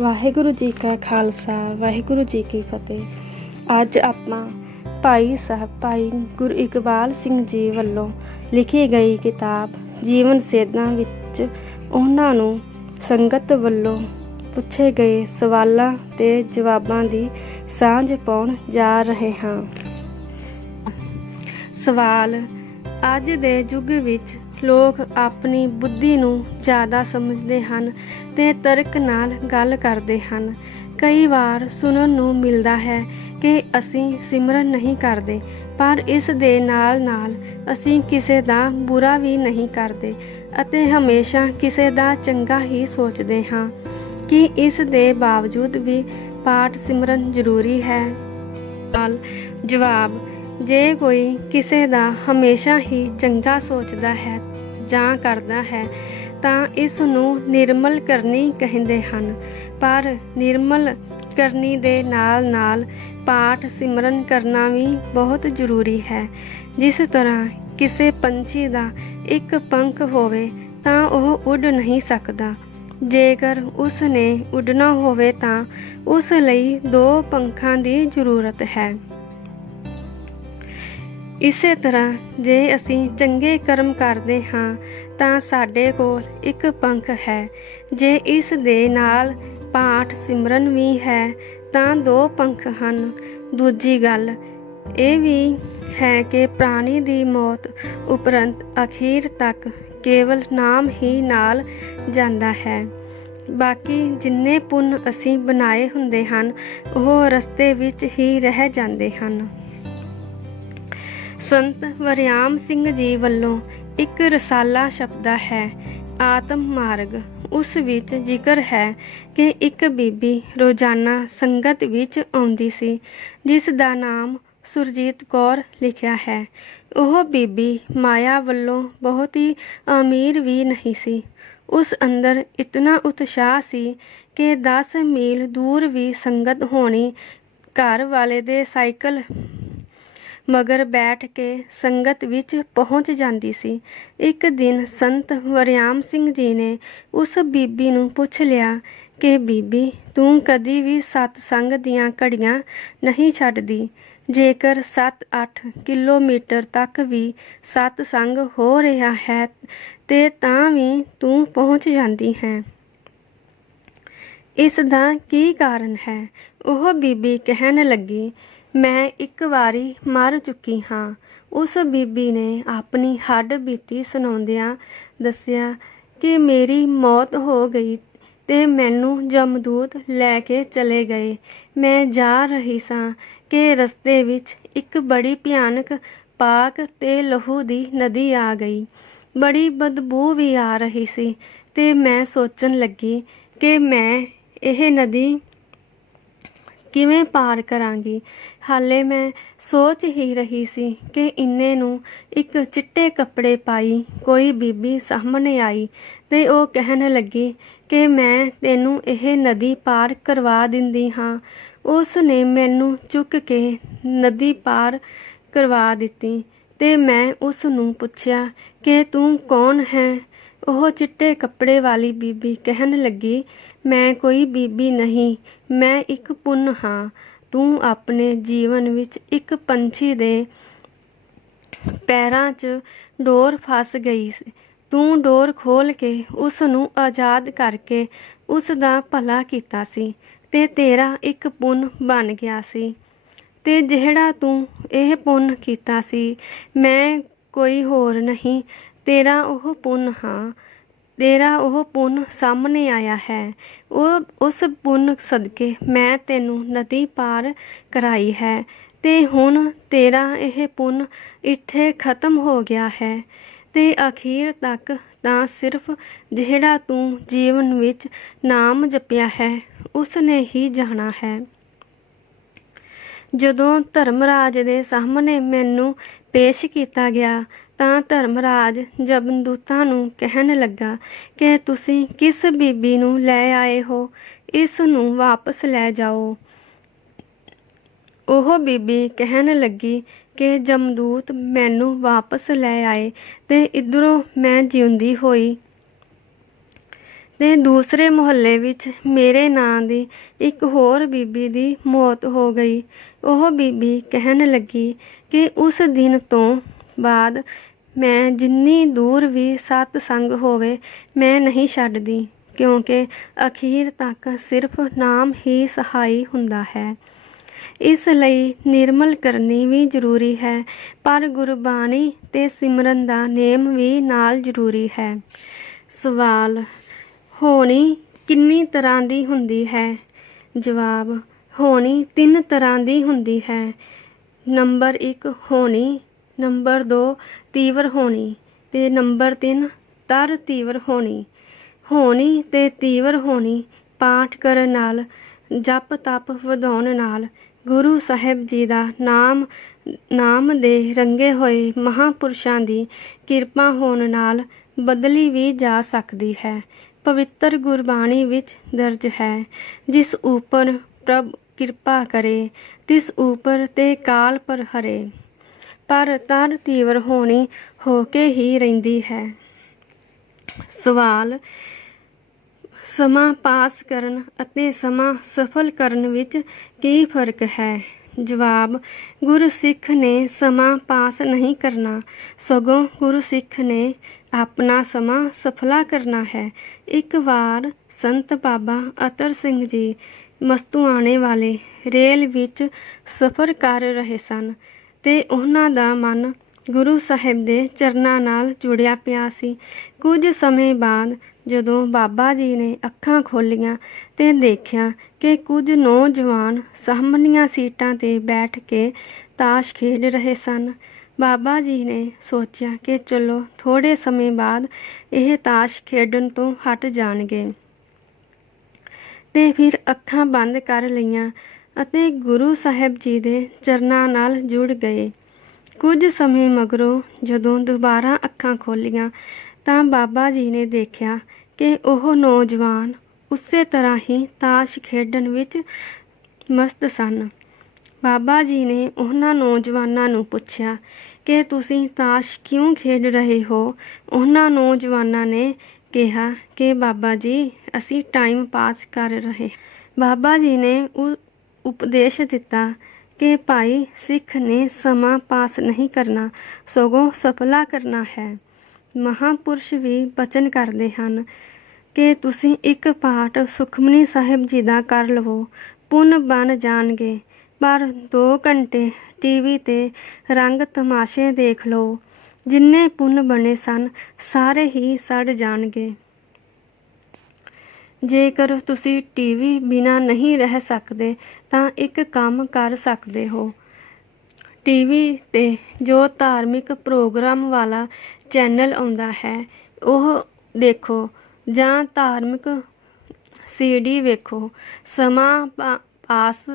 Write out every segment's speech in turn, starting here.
ਵਾਹਿਗੁਰੂ ਜੀ ਕਾ ਖਾਲਸਾ ਵਾਹਿਗੁਰੂ ਜੀ ਕੀ ਫਤਿਹ। ਅੱਜ ਆਪਾਂ ਭਾਈ ਸਾਹਿਬ ਭਾਈ ਗੁਰੂ ਇਕਬਾਲ ਸਿੰਘ ਜੀ ਵੱਲੋਂ ਲਿਖੀ ਗਈ ਕਿਤਾਬ ਜੀਵਨ ਸੇਧਾਂ ਵਿੱਚ ਉਹਨਾਂ ਨੂੰ ਸੰਗਤ ਵੱਲੋਂ ਪੁੱਛੇ ਗਏ ਸਵਾਲਾਂ ਤੇ ਜਵਾਬਾਂ ਦੀ ਸਾਂਝ ਪਾਉਣ ਜਾ ਰਹੇ ਹਾਂ। ਸਵਾਲ: ਅੱਜ ਦੇ ਯੁੱਗ ਵਿੱਚ ਲੋਕ ਆਪਣੀ ਬੁੱਧੀ ਨੂੰ ਜ਼ਿਆਦਾ ਸਮਝਦੇ ਹਨ ਤੇ ਤਰਕ ਨਾਲ ਗੱਲ ਕਰਦੇ ਹਨ। ਕਈ ਵਾਰ ਸੁਣਨ ਨੂੰ ਮਿਲਦਾ ਹੈ ਕਿ ਅਸੀਂ ਸਿਮਰਨ ਨਹੀਂ ਕਰਦੇ, ਪਰ ਇਸ ਦੇ ਨਾਲ ਅਸੀਂ ਕਿਸੇ ਦਾ ਬੁਰਾ ਵੀ ਨਹੀਂ ਕਰਦੇ ਅਤੇ ਹਮੇਸ਼ਾ ਕਿਸੇ ਦਾ ਚੰਗਾ ਹੀ ਸੋਚਦੇ ਹਾਂ। ਕਿ ਇਸ ਦੇ ਬਾਵਜੂਦ ਵੀ ਪਾਠ ਸਿਮਰਨ ਜ਼ਰੂਰੀ ਹੈ? ਜਵਾਬ: ਜੇ ਕੋਈ ਕਿਸੇ ਦਾ ਹਮੇਸ਼ਾ ਹੀ ਚੰਗਾ ਸੋਚਦਾ ਹੈ ਜਾਂ ਕਰਦਾ ਹੈ ਤਾਂ ਇਸ ਨੂੰ ਨਿਰਮਲ ਕਰਨੀ ਕਹਿੰਦੇ ਹਨ। ਪਰ ਨਿਰਮਲ ਕਰਨੀ ਦੇ ਨਾਲ ਪਾਠ ਸਿਮਰਨ ਕਰਨਾ ਵੀ ਬਹੁਤ ਜ਼ਰੂਰੀ ਹੈ। ਜਿਸ ਤਰ੍ਹਾਂ ਕਿਸੇ ਪੰਛੀ ਦਾ ਇੱਕ ਪੰਖ ਹੋਵੇ ਤਾਂ ਉਹ ਉੱਡ ਨਹੀਂ ਸਕਦਾ। ਜੇਕਰ ਉਸ ਨੇ ਉੱਡਣਾ ਹੋਵੇ ਤਾਂ ਉਸ ਲਈ 2 ਪੰਖਾਂ ਦੀ ਜ਼ਰੂਰਤ ਹੈ। ਇਸੇ ਤਰ੍ਹਾਂ ਜੇ ਅਸੀਂ ਚੰਗੇ ਕਰਮ ਕਰਦੇ ਹਾਂ ਤਾਂ ਸਾਡੇ ਕੋਲ ਇੱਕ ਪੰਖ ਹੈ। ਜੇ ਇਸ ਦੇ ਨਾਲ ਪਾਠ ਸਿਮਰਨ ਵੀ ਹੈ ਤਾਂ 2 ਪੰਖ ਹਨ। ਦੂਜੀ ਗੱਲ ਇਹ ਵੀ ਹੈ ਕਿ ਪ੍ਰਾਣੀ ਦੀ ਮੌਤ ਉਪਰੰਤ ਅਖੀਰ ਤੱਕ ਕੇਵਲ ਨਾਮ ਹੀ ਨਾਲ ਜਾਂਦਾ ਹੈ। ਬਾਕੀ ਜਿੰਨੇ ਪੁੰਨ ਅਸੀਂ ਬਣਾਏ ਹੁੰਦੇ ਹਨ ਉਹ ਰਸਤੇ ਵਿੱਚ ਹੀ ਰਹਿ ਜਾਂਦੇ ਹਨ। ਸੰਤ ਵਰਿਆਮ ਸਿੰਘ ਜੀ ਵੱਲੋਂ ਇੱਕ ਰਸਾਲਾ ਛਪਦਾ ਹੈ, ਆਤਮ ਮਾਰਗ। ਉਸ ਵਿੱਚ ਜ਼ਿਕਰ ਹੈ ਕਿ ਇੱਕ ਬੀਬੀ ਰੋਜ਼ਾਨਾ ਸੰਗਤ ਵਿੱਚ ਆਉਂਦੀ ਸੀ, ਜਿਸ ਦਾ ਨਾਮ ਸੁਰਜੀਤ ਕੌਰ ਲਿਖਿਆ ਹੈ। ਉਹ ਬੀਬੀ ਮਾਇਆ ਵੱਲੋਂ ਬਹੁਤ ਹੀ ਅਮੀਰ ਵੀ ਨਹੀਂ ਸੀ। ਉਸ ਅੰਦਰ ਇਤਨਾ ਉਤਸ਼ਾਹ ਸੀ ਕਿ 10 ਮੀਲ ਦੂਰ ਵੀ ਸੰਗਤ ਹੋਣੀ, ਘਰ ਵਾਲੇ ਦੇ ਸਾਈਕਲ ਮਗਰ ਬੈਠ ਕੇ ਸੰਗਤ ਵਿੱਚ ਪਹੁੰਚ ਜਾਂਦੀ ਸੀ। ਇੱਕ ਦਿਨ ਸੰਤ ਵਰਿਆਮ ਸਿੰਘ ਜੀ ਨੇ ਉਸ ਬੀਬੀ ਨੂੰ ਪੁੱਛ ਲਿਆ ਕਿ ਬੀਬੀ, ਤੂੰ ਕਦੀ ਵੀ ਸਤਸੰਗ ਦੀਆਂ ਘੜੀਆਂ ਨਹੀਂ ਛੱਡਦੀ। ਜੇਕਰ 7-8 ਕਿਲੋਮੀਟਰ ਤੱਕ ਵੀ ਸਤਸੰਗ ਹੋ ਰਿਹਾ ਹੈ ਤੇ ਤਾਂ ਵੀ ਤੂੰ ਪਹੁੰਚ ਜਾਂਦੀ ਹੈ। ਇਸ ਦਾ ਕੀ ਕਾਰਨ ਹੈ? ਉਹ ਬੀਬੀ ਕਹਿਣ ਲੱਗੀ, ਮੈਂ ਇੱਕ ਵਾਰੀ ਮਰ ਚੁੱਕੀ ਹਾਂ। ਉਸ ਬੀਬੀ ਨੇ ਆਪਣੀ ਹੱਡ ਬੀਤੀ ਸੁਣਾਉਂਦਿਆਂ ਦੱਸਿਆ ਕਿ ਮੇਰੀ ਮੌਤ ਹੋ ਗਈ ਤੇ ਮੈਨੂੰ ਜਮਦੂਤ ਲੈ ਕੇ ਚਲੇ ਗਏ। ਮੈਂ ਜਾ ਰਹੀ ਸਾਂ ਕਿ ਰਸਤੇ ਵਿੱਚ ਇੱਕ ਬੜੀ ਭਿਆਨਕ ਪਾਕ ਤੇ ਲਹੂ ਦੀ ਨਦੀ ਆ ਗਈ। ਬੜੀ ਬਦਬੂ ਵੀ ਆ ਰਹੀ ਸੀ ਤੇ ਮੈਂ ਸੋਚਣ ਲੱਗੀ ਕਿ ਮੈਂ ਇਹ ਨਦੀ ਕਿਵੇਂ ਪਾਰ ਕਰਾਂਗੀ। ਹਾਲੇ ਮੈਂ ਸੋਚ ਹੀ ਰਹੀ ਸੀ ਕਿ ਇੰਨੇ ਨੂੰ ਇੱਕ ਚਿੱਟੇ ਕੱਪੜੇ ਪਾਈ ਕੋਈ ਬੀਬੀ ਸਾਹਮਣੇ ਆਈ ਤੇ ਉਹ ਕਹਿਣ ਲੱਗੀ ਕਿ ਮੈਂ ਤੈਨੂੰ ਇਹ ਨਦੀ ਪਾਰ ਕਰਵਾ ਦਿੰਦੀ ਹਾਂ। ਉਸ ਨੇ ਮੈਨੂੰ ਚੁੱਕ ਕੇ ਨਦੀ ਪਾਰ ਕਰਵਾ ਦਿੱਤੀ ਤੇ ਮੈਂ ਉਸ ਨੂੰ ਪੁੱਛਿਆ ਕਿ ਤੂੰ ਕੌਣ ਹੈ? ਉਹ ਚਿੱਟੇ ਕੱਪੜੇ ਵਾਲੀ ਬੀਬੀ ਕਹਿਣ ਲੱਗੀ, ਮੈਂ ਕੋਈ ਬੀਬੀ ਨਹੀਂ, ਮੈਂ ਇੱਕ ਪੁੰਨ ਹਾਂ। ਤੂੰ ਆਪਣੇ ਜੀਵਨ ਵਿੱਚ ਇੱਕ ਪੰਛੀ ਦੇ ਪੈਰਾਂ 'ਚ ਡੋਰ ਫਸ ਗਈ ਸੀ। ਤੂੰ ਡੋਰ ਖੋਲ ਕੇ ਉਸ ਨੂੰ ਆਜ਼ਾਦ ਕਰਕੇ ਉਸ ਦਾ ਭਲਾ ਕੀਤਾ ਸੀ ਤੇ ਤੇਰਾ ਇੱਕ ਪੁੰਨ ਬਣ ਗਿਆ ਸੀ। ਤੇ ਜਿਹੜਾ ਤੂੰ ਇਹ ਪੁੰਨ ਕੀਤਾ ਸੀ, ਮੈਂ ਕੋਈ ਹੋਰ ਨਹੀਂ, ਤੇਰਾ ਉਹ ਪੁੰਨ ਹਾਂ। ਤੇਰਾ ਉਹ ਪੁੰਨ ਸਾਹਮਣੇ ਆਇਆ ਹੈ। ਉਸ ਪੁੰਨ ਸਦਕੇ ਮੈਂ ਤੈਨੂੰ ਨਦੀ ਪਾਰ ਕਰਾਈ ਹੈ ਤੇ ਹੁਣ ਤੇਰਾ ਇਹ ਪੁੰਨ ਇੱਥੇ ਖਤਮ ਹੋ ਗਿਆ ਹੈ ਤੇ ਅਖੀਰ ਤੱਕ ਤਾਂ ਸਿਰਫ ਜਿਹੜਾ ਤੂੰ ਜੀਵਨ ਵਿੱਚ ਨਾਮ ਜਪਿਆ ਹੈ ਉਸ ਨੇ ਹੀ ਜਾਣਾ ਹੈ। ਜਦੋਂ ਧਰਮਰਾਜ ਦੇ ਸਾਹਮਣੇ ਮੈਨੂੰ ਪੇਸ਼ ਕੀਤਾ ਗਿਆ ਤਾਂ ਧਰਮਰਾਜ ਜਮਦੂਤਾਂ ਨੂੰ ਕਹਿਣ ਲੱਗਾ ਕਿ ਤੁਸੀਂ ਕਿਸ ਬੀਬੀ ਨੂੰ ਲੈ ਆਏ ਹੋ, ਇਸ ਨੂੰ ਵਾਪਸ ਲੈ ਜਾਓ। ਉਹ ਬੀਬੀ ਕਹਿਣ ਲੱਗੀ ਕਿ ਜਮਦੂਤ ਮੈਨੂੰ ਵਾਪਸ ਲੈ ਆਏ ਤੇ ਇੱਧਰੋਂ ਮੈਂ ਜਿਉਂਦੀ ਹੋਈ ਤੇ ਦੂਸਰੇ ਮੁਹੱਲੇ ਵਿੱਚ ਮੇਰੇ ਨਾਂ ਦੀ ਇੱਕ ਹੋਰ ਬੀਬੀ ਦੀ ਮੌਤ ਹੋ ਗਈ। ਉਹ ਬੀਬੀ ਕਹਿਣ ਲੱਗੀ ਕਿ ਉਸ ਦਿਨ ਤੋਂ ਬਾਅਦ ਮੈਂ ਜਿੰਨੀ ਦੂਰ ਵੀ ਸਤਸੰਗ ਹੋਵੇ ਮੈਂ ਨਹੀਂ ਛੱਡਦੀ, ਕਿਉਂਕਿ ਅਖੀਰ ਤੱਕ ਸਿਰਫ ਨਾਮ ਹੀ ਸਹਾਈ ਹੁੰਦਾ ਹੈ। ਇਸ ਲਈ ਨਿਰਮਲ ਕਰਨੀ ਵੀ ਜ਼ਰੂਰੀ ਹੈ, ਪਰ ਗੁਰਬਾਣੀ ਤੇ ਸਿਮਰਨ ਦਾ ਨੇਮ ਵੀ ਨਾਲ ਜ਼ਰੂਰੀ ਹੈ। ਸਵਾਲ: ਹੋਣੀ ਕਿੰਨੀ ਤਰ੍ਹਾਂ ਦੀ ਹੁੰਦੀ ਹੈ? ਜਵਾਬ: ਹੋਣੀ 3 ਤਰ੍ਹਾਂ ਦੀ ਹੁੰਦੀ ਹੈ। ਨੰਬਰ 1 ਹੋਣੀ, ਨੰਬਰ 2 ਤੀਵਰ ਹੋਣੀ ਤੇ ਨੰਬਰ 3 ਤਰ ਤੀਵਰ ਹੋਣੀ। ਹੋਣੀ ਤੇ ਤੀਵਰ ਹੋਣੀ ਪਾਠ ਕਰਨ ਨਾਲ, ਜਪ ਤਪ ਵਧਾਉਣ ਨਾਲ, ਗੁਰੂ ਸਾਹਿਬ ਜੀ ਦਾ ਨਾਮ ਦੇ ਰੰਗੇ ਹੋਏ ਮਹਾਂਪੁਰਸ਼ਾਂ ਦੀ ਕਿਰਪਾ ਹੋਣ ਨਾਲ ਬਦਲੀ ਵੀ ਜਾ ਸਕਦੀ ਹੈ। ਪਵਿੱਤਰ ਗੁਰਬਾਣੀ ਵਿੱਚ ਦਰਜ ਹੈ, ਜਿਸ ਉੱਪਰ ਪ੍ਰਭ ਕਿਰਪਾ ਕਰੇ ਤਿਸ ਉੱਪਰ ਤੇ ਕਾਲ ਪਰ ਹਰੇ। ਪਰ ਤਰ ਤੀਵਰ ਹੋਣੀ ਹੋ ਕੇ ਹੀ ਰਹਿੰਦੀ ਹੈ। ਸਵਾਲ: ਸਮਾਂ ਪਾਸ ਕਰਨ ਅਤੇ ਸਮਾਂ ਸਫਲ ਕਰਨ ਵਿੱਚ ਕੀ ਫਰਕ ਹੈ? ਜਵਾਬ: ਗੁਰਸਿੱਖ ਨੇ ਸਮਾਂ ਪਾਸ ਨਹੀਂ ਕਰਨਾ, ਸਗੋਂ ਗੁਰਸਿੱਖ ਨੇ ਆਪਣਾ ਸਮਾਂ ਸਫਲਾ ਕਰਨਾ ਹੈ। ਇੱਕ ਵਾਰ ਸੰਤ ਬਾਬਾ ਅਤਰ ਸਿੰਘ ਜੀ ਮਸਤੂਆਣੇ ਵਾਲੇ ਰੇਲ ਵਿੱਚ ਸਫ਼ਰ ਕਰ ਰਹੇ ਸਨ ਤੇ ਉਹਨਾਂ ਦਾ ਮਨ ਗੁਰੂ ਸਾਹਿਬ ਦੇ ਚਰਨਾਂ ਨਾਲ ਜੁੜਿਆ ਪਿਆ ਸੀ। ਕੁਝ ਸਮੇਂ ਬਾਅਦ ਜਦੋਂ ਬਾਬਾ ਜੀ ਨੇ ਅੱਖਾਂ ਖੋਲ੍ਹੀਆਂ ਤੇ ਦੇਖਿਆ ਕਿ ਕੁਝ ਨੌਜਵਾਨ ਸਾਹਮਣੀਆਂ ਸੀਟਾਂ 'ਤੇ ਬੈਠ ਕੇ ਤਾਸ਼ ਖੇਡ ਰਹੇ ਸਨ। ਬਾਬਾ ਜੀ ਨੇ ਸੋਚਿਆ ਕਿ ਚਲੋ ਥੋੜ੍ਹੇ ਸਮੇਂ ਬਾਅਦ ਇਹ ਤਾਸ਼ ਖੇਡਣ ਤੋਂ ਹਟ ਜਾਣਗੇ, ਤੇ ਫਿਰ ਅੱਖਾਂ ਬੰਦ ਕਰ ਲਈਆਂ ਅਤੇ ਗੁਰੂ ਸਾਹਿਬ ਜੀ ਦੇ ਚਰਨਾਂ ਨਾਲ ਜੁੜ ਗਏ। ਕੁਝ ਸਮੇਂ ਮਗਰੋਂ ਜਦੋਂ ਦੁਬਾਰਾ ਅੱਖਾਂ ਖੋਲ੍ਹੀਆਂ ਤਾਂ ਬਾਬਾ ਜੀ ਨੇ ਦੇਖਿਆ ਕਿ ਉਹ ਨੌਜਵਾਨ ਉਸੇ ਤਰ੍ਹਾਂ ਹੀ ਤਾਸ਼ ਖੇਡਣ ਵਿੱਚ ਮਸਤ ਸਨ। ਬਾਬਾ ਜੀ ਨੇ ਉਹਨਾਂ ਨੌਜਵਾਨਾਂ ਨੂੰ ਪੁੱਛਿਆ ਕਿ ਤੁਸੀਂ ਤਾਸ਼ ਕਿਉਂ ਖੇਡ ਰਹੇ ਹੋ? ਉਹਨਾਂ ਨੌਜਵਾਨਾਂ ਨੇ ਕਿਹਾ ਕਿ ਬਾਬਾ ਜੀ, ਅਸੀਂ ਟਾਈਮ ਪਾਸ ਕਰ ਰਹੇ। ਬਾਬਾ ਜੀ ਨੇ ਉਪਦੇਸ਼ ਦਿੱਤਾ ਕਿ ਭਾਈ, ਸਿੱਖ ਨੇ ਸਮਾਂ ਪਾਸ ਨਹੀਂ ਕਰਨਾ, ਸਗੋਂ ਸਫਲਾ ਕਰਨਾ ਹੈ। ਮਹਾਂਪੁਰਸ਼ ਵੀ ਬਚਨ ਕਰਦੇ ਹਨ ਕਿ ਤੁਸੀਂ ਇੱਕ ਪਾਠ ਸੁਖਮਨੀ ਸਾਹਿਬ ਜੀ ਦਾ ਕਰ ਲਵੋ, ਪੁੰਨ ਬਣ ਜਾਣਗੇ, ਪਰ 2 ਘੰਟੇ ਟੀਵੀ 'ਤੇ ਰੰਗ ਤਮਾਸ਼ੇ ਦੇਖ ਲਓ, ਜਿੰਨੇ ਪੁੰਨ ਬਣੇ ਸਨ ਸਾਰੇ ਹੀ ਸੜ ਜਾਣਗੇ। ਜੇਕਰ ਤੁਸੀਂ ਟੀਵੀ ਬਿਨਾਂ ਨਹੀਂ ਰਹਿ ਸਕਦੇ ਤਾਂ ਇੱਕ ਕੰਮ ਕਰ ਸਕਦੇ ਹੋ। ਟੀਵੀ 'ਤੇ ਜੋ ਧਾਰਮਿਕ ਪ੍ਰੋਗਰਾਮ ਵਾਲਾ ਚੈਨਲ ਆਉਂਦਾ ਹੈ ਉਹ ਦੇਖੋ, ਜਾਂ ਧਾਰਮਿਕ CD ਵੇਖੋ। ਸਮਾਂ ਪਾਸ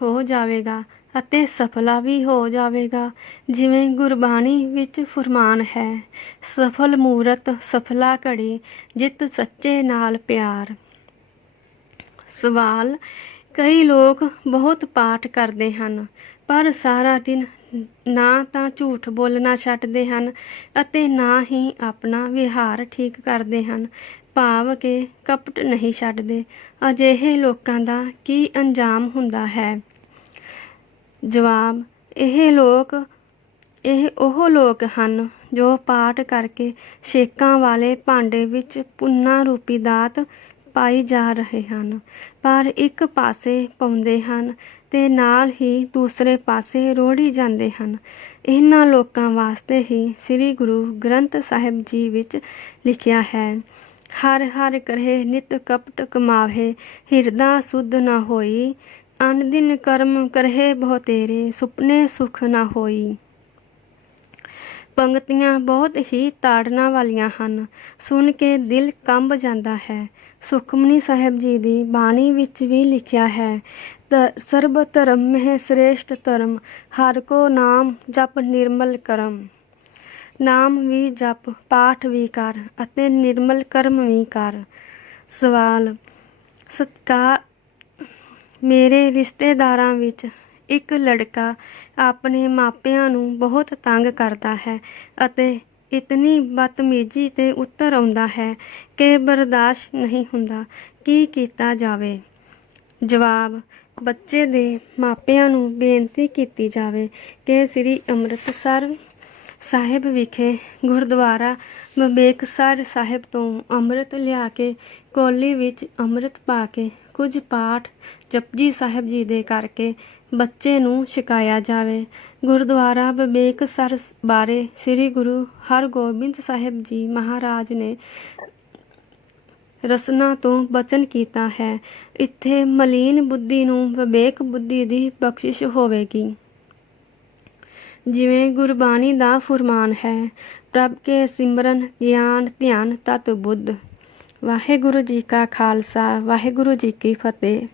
ਹੋ ਜਾਵੇਗਾ ਅਤੇ ਸਫਲਾ ਵੀ ਹੋ ਜਾਵੇਗਾ। ਜਿਵੇਂ ਗੁਰਬਾਣੀ ਵਿੱਚ ਫੁਰਮਾਨ ਹੈ, ਸਫਲ ਮੂਰਤ ਸਫਲਾ ਘੜੀ, ਜਿਤ ਸੱਚੇ ਨਾਲ ਪਿਆਰ। ਸਵਾਲ: ਕਈ ਲੋਕ ਬਹੁਤ ਪਾਠ ਕਰਦੇ ਹਨ, ਪਰ ਸਾਰਾ ਦਿਨ ਨਾ ਤਾਂ ਝੂਠ ਬੋਲਣਾ ਛੱਡਦੇ ਹਨ ਅਤੇ ਨਾ ਹੀ ਆਪਣਾ ਵਿਹਾਰ ਠੀਕ ਕਰਦੇ ਹਨ, ਭਾਵ ਕਿ ਕਪਟ ਨਹੀਂ ਛੱਡਦੇ। ਅਜਿਹੇ ਲੋਕਾਂ ਦਾ ਕੀ ਅੰਜਾਮ ਹੁੰਦਾ ਹੈ? ਜਵਾਬ: ਇਹ ਉਹ ਲੋਕ ਹਨ ਜੋ ਪਾਠ ਕਰਕੇ ਛੇਕਾਂ ਵਾਲੇ ਭਾਂਡੇ ਵਿੱਚ ਪੁੰਨਾਂ ਰੂਪੀ ਦਾਤ ਪਾਈ ਜਾ ਰਹੇ ਹਨ, ਪਰ ਇੱਕ ਪਾਸੇ ਪਾਉਂਦੇ ਹਨ ਤੇ ਨਾਲ ਹੀ ਦੂਸਰੇ ਪਾਸੇ ਰੋੜੀ ਜਾਂਦੇ ਹਨ। ਇਹਨਾਂ ਲੋਕਾਂ ਵਾਸਤੇ ਹੀ ਸ੍ਰੀ ਗੁਰੂ ਗ੍ਰੰਥ ਸਾਹਿਬ ਜੀ ਵਿੱਚ ਲਿਖਿਆ ਹੈ, ਹਰ ਹਰ ਕਰੇ ਨਿਤ ਕਪਟ ਕਮਾਵੇ, ਹਿਰਦਾ ਸੁਧ ਨਾ ਹੋਈ, ਅਨ ਦਿਨ ਕਰਮ ਕਰੇ ਬਹੁ ਤੇਰੇ, ਸੁਪਨੇ ਸੁਖ ਨਾ ਹੋਈ। ਪੰਗਤੀਆਂ ਬਹੁਤ ਹੀ ਤਾੜਨਾ ਵਾਲੀਆਂ ਹਨ, ਸੁਣ ਕੇ ਦਿਲ ਕੰਬ ਜਾਂਦਾ ਹੈ। ਸੁਖਮਨੀ ਸਾਹਿਬ ਜੀ ਦੀ ਬਾਣੀ ਵਿੱਚ ਵੀ ਲਿਖਿਆ ਹੈ, ਸਰਬ ਧਰਮ ਮਹਿ ਸ੍ਰੇਸ਼ਟ ਧਰਮ, ਹਰਿ ਕੋ ਨਾਮ ਜਪ ਨਿਰਮਲ ਕਰਮ। ਨਾਮ ਵੀ ਜਪ, ਪਾਠ ਵੀ ਕਰ ਅਤੇ ਨਿਰਮਲ ਕਰਮ ਵੀ ਕਰ। ਸਵਾਲ: ਸਤਿਕਾਰ। ਮੇਰੇ ਰਿਸ਼ਤੇਦਾਰਾਂ ਵਿੱਚ ਇੱਕ ਲੜਕਾ ਆਪਣੇ ਮਾਪਿਆਂ ਨੂੰ ਬਹੁਤ ਤੰਗ ਕਰਦਾ ਹੈ ਅਤੇ ਇਤਨੀ ਬਦਤਮੀਜ਼ੀ 'ਤੇ ਉੱਤਰ ਆਉਂਦਾ ਹੈ ਕਿ ਬਰਦਾਸ਼ਤ ਨਹੀਂ ਹੁੰਦਾ। ਕੀ ਕੀਤਾ ਜਾਵੇ? ਜਵਾਬ: ਬੱਚੇ ਦੇ ਮਾਪਿਆਂ ਨੂੰ ਬੇਨਤੀ ਕੀਤੀ ਜਾਵੇ ਕਿ ਸ੍ਰੀ ਅੰਮ੍ਰਿਤਸਰ ਸਾਹਿਬ ਵਿਖੇ ਗੁਰਦੁਆਰਾ ਬਿਬੇਕਸਰ ਸਾਹਿਬ ਤੋਂ ਅੰਮ੍ਰਿਤ ਲਿਆ ਕੇ ਕੌਲੀ ਵਿੱਚ ਅੰਮ੍ਰਿਤ ਪਾ ਕੇ ਕੁਝ ਪਾਠ ਜਪਜੀ ਸਾਹਿਬ ਜੀ ਦੇ ਕਰਕੇ ਬੱਚੇ ਨੂੰ ਛਕਾਇਆ ਜਾਵੇ। ਗੁਰਦੁਆਰਾ ਬਿਬੇਕਸਰ ਬਾਰੇ ਸ੍ਰੀ ਗੁਰੂ ਹਰਗੋਬਿੰਦ ਸਾਹਿਬ ਜੀ ਮਹਾਰਾਜ ਨੇ ਰਸਨਾ ਤੋਂ ਬਚਨ ਕੀਤਾ ਹੈ। ਇੱਥੇ ਮਲੀਨ ਬੁੱਧੀ ਨੂੰ ਵਿਵੇਕ ਬੁੱਧੀ ਦੀ ਬਖਸ਼ਿਸ਼ ਹੋਵੇਗੀ। ਜਿਵੇਂ ਗੁਰਬਾਣੀ ਦਾ ਫੁਰਮਾਨ ਹੈ, ਪ੍ਰਭ ਕੇ ਸਿਮਰਨ ਗਿਆਨ ਧਿਆਨ ਤਤ ਬੁੱਧ। ਵਾਹਿਗੁਰੂ ਜੀ ਕਾ ਖਾਲਸਾ, ਵਾਹਿਗੁਰੂ ਜੀ ਕੀ ਫਤਿਹ।